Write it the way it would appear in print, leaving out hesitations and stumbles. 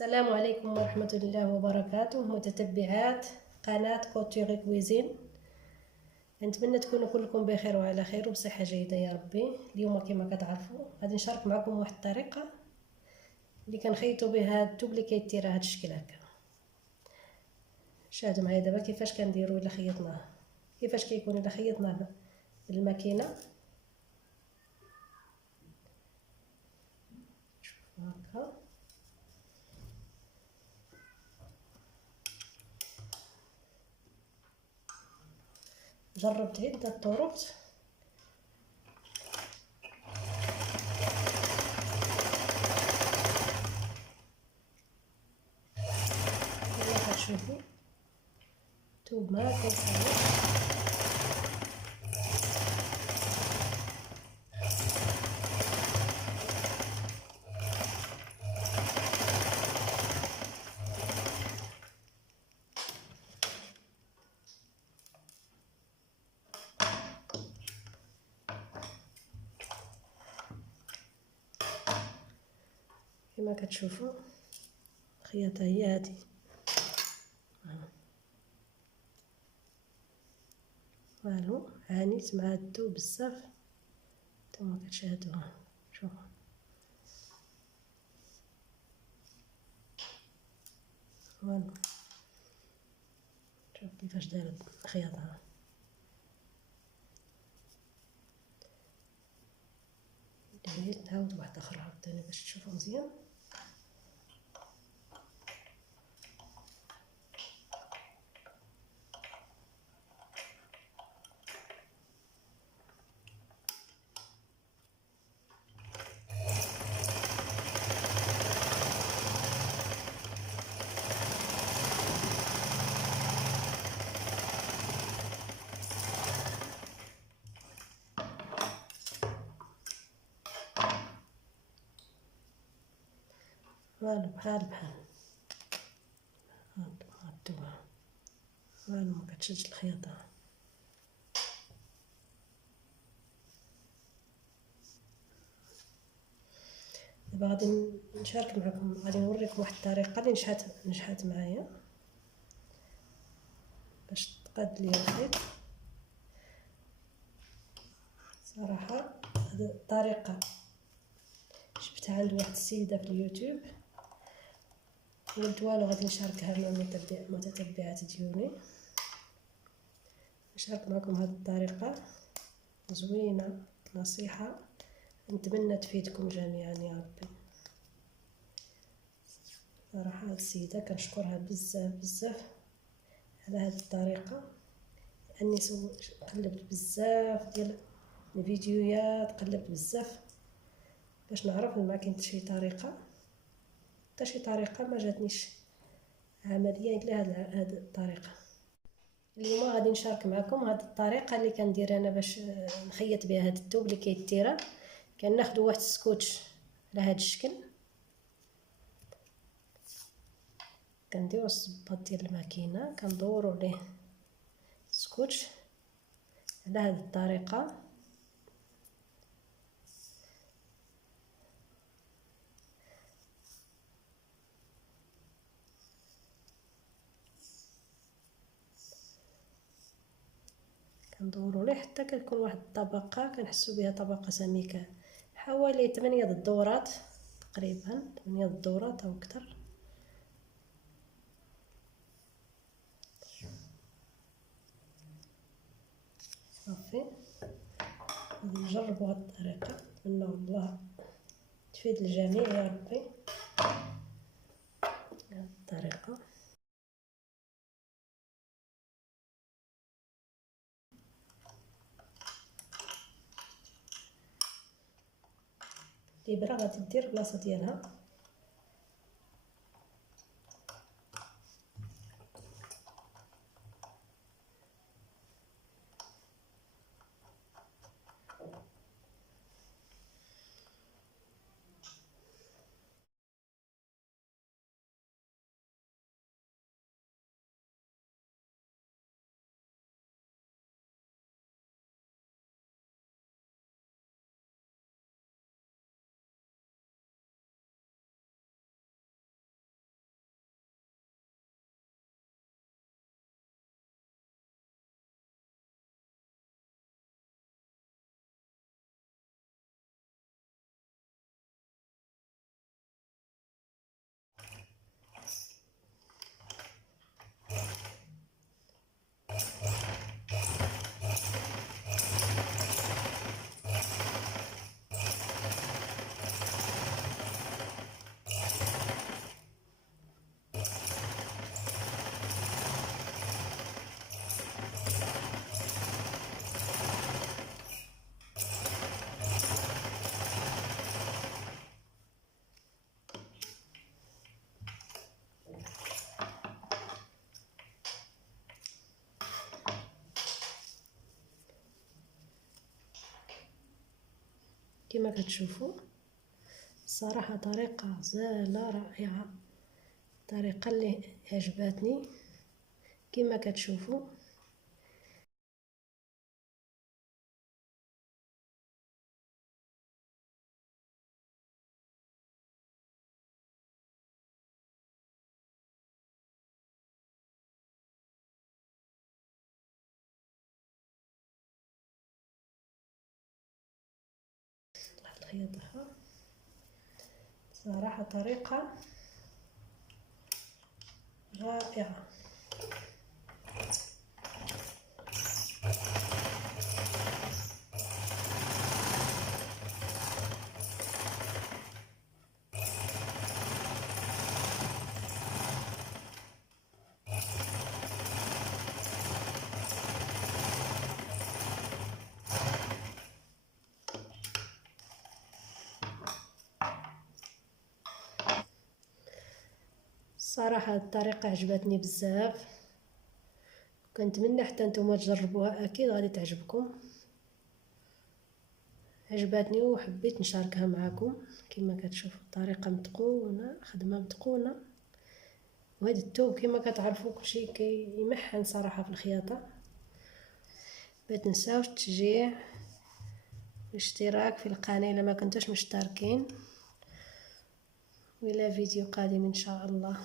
السلام عليكم ورحمة الله وبركاته متتبعات قناة كوتيغي كويزين. نتمنى تكونوا كلكم بخير وعلى خير وبصحة جيدة يا ربي. اليوم كما كتعرفوا غادي نشارك معكم واحد الطريقة اللي كنخيطوا بها الثوب اللي كيتير هذا الشكل هكا. شاهدوا معايا دابا كيفاش كنديروا الا خيطناه، كيفاش كيكون الا خيطناه بالماكينه. شوفوا هكا جربت عدة طرق كما كتشوفوا الثوب ما كيصيرش. كما كتشوفوا الخياطة هي هذه. والو عانيت مع الثوب بزاف نتوما كتشاهدوها. شوفوا والو، شوف كيفاش دارت الخياطة. نعاود واحدة أخرى عاوتاني باش تشوفوا مزيان. والو بحال هانتوما والو ما كتشدش الخياطة. دابا غادي نشارك معكم، غادي نوريكم واحد الطريقة اللي نجحت معايا باش تقاد لي الخيط. صراحة هذه الطريقة شفتها عند واحد السيدة في اليوتيوب، قلت والو غادي نشاركها مع متتبعات ديالي. نشارك معكم هذه الطريقة زوينة، نصيحة نتمنى تفيدكم جميعا يا ربي. صراحة هذه السيدة كنشكرها بزاف على هذه الطريقة، لاني قلبت بزاف ديال الفيديوهات، قلبت بزاف باش نعرف ما كاين شي طريقة، حتى شي طريقة ما جاتنيش عملية الا هذه الطريقة. اليوم غادي نشارك معكم هذه الطريقة اللي كندير انا باش نخيط بها هذا الثوب اللي كيتيرا. كناخذوا واحد السكوتش على هذا الشكل، كنديروا الصباط ديال الماكينه كندوروا عليه السكوتش على هذه الطريقه. كندوروا ليه حتى كتكون واحد الطبقه كنحسوا بها طبقه سميكه، حوالي 8 الدورات تقريبا، 8 الدورات او اكثر. صافي غادي نجربوا هذه الطريقه، نتمنى والله تفيد الجميع يا ربي هذه الطريقه. الابره غادي دير البلاصه ديالها. كما كتشوفوا. الصراحه طريقه زاله رائعه، طريقه اللي عجبتني كما كتشوفوا. الخياطة صراحة طريقة رائعة. الصراحة الطريقة عجبتني بزاف، كنتمنى حتى نتوما تجربوها، اكيد غادي تعجبكم. عجبتني وحبيت نشاركها معكم. كما كتشوفوا الطريقة متقونة، خدمة متقونة. وهذا الثوب كما كتعرفوا كلشي كيمحن صراحة في الخياطة. ما تنساوش التشجيع والاشتراك في القناة الا ما كنتوش مشتركين، والى فيديو قادم ان شاء الله.